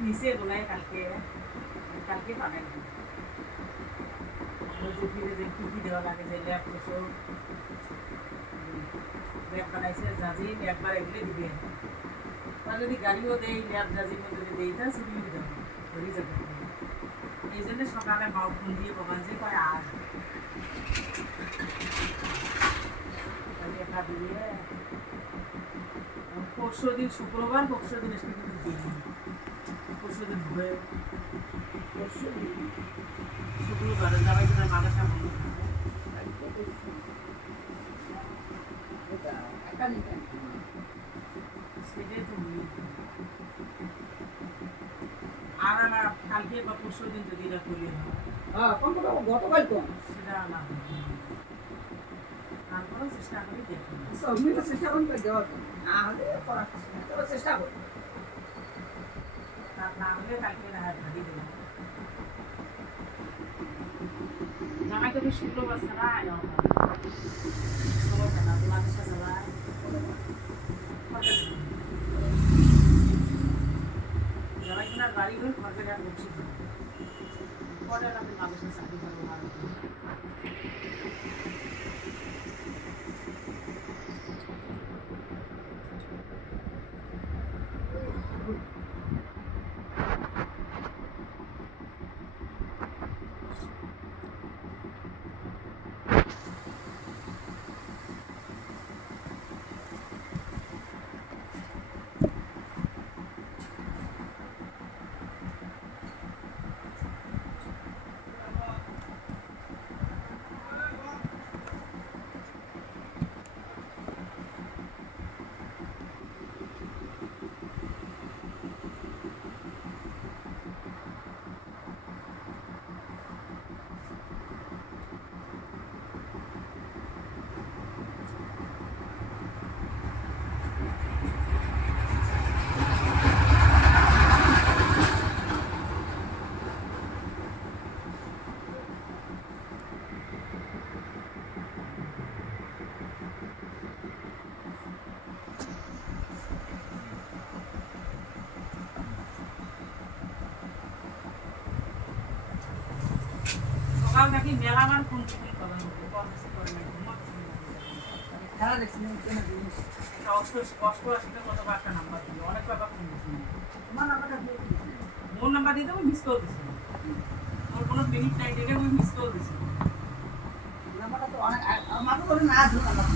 নিচে গোলাই কালকে কালকে বানাই ওই যে ফিরে যে কী দেওয়া লাগে যে ল্যাব কিছু ল্যাব বানাইছে জাজি একবার এগুলো দিবে বা যদি গাড়িও দেয় ল্যাব জাজির মধ্যে যদি দেই তা ছুটি দিতে হবে ধরে যাবে এই জন্য সকালে মাও ফোন দিয়ে প্রমাণ যে কয় আর লেখা দিয়ে পরশু দিন শুক্রবার পরশু দিন এসে কিন্তু দিন পরশু দিন হবে শুক্রবার যাবাই কিনা মাদাসা বন্ধ সেটাই তো আর কালকে বা পরশু দিন যদি এটা করলে হয় গতকাল কোন সেটা না তারপরেও চেষ্টা করি দেখুন আমি তো চেষ্টা করি দেওয়ার না হলে করার কিছু নেই তবে চেষ্টা করি তার না হলে কালকে না ভাগি দেবো জামাই তো শুক্রবার ছাড়া না মাদ্রাসা চালায় জামাই কিনার বাড়ি ঘর ঘরে আর বসে পরে আমাদের মাদ্রাসা চাকরি করবো সকাল নাকি মেলাবার কোন খেলা দেখছি অষ্টআশিটা কত একটা নাম্বার দিল অনেক টাকা ফোন দিচ্ছি তোমার নাম্বারটা দিয়ে দিয়েছি মোর নাম্বার দিয়ে আমি মিস কল দিছি মোর কোনো মিনিট নাই দেখে আমি মিস কল দিছি নাম্বারটা তো অনেক আমার তো না আসলো নাম্বার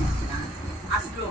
আসলো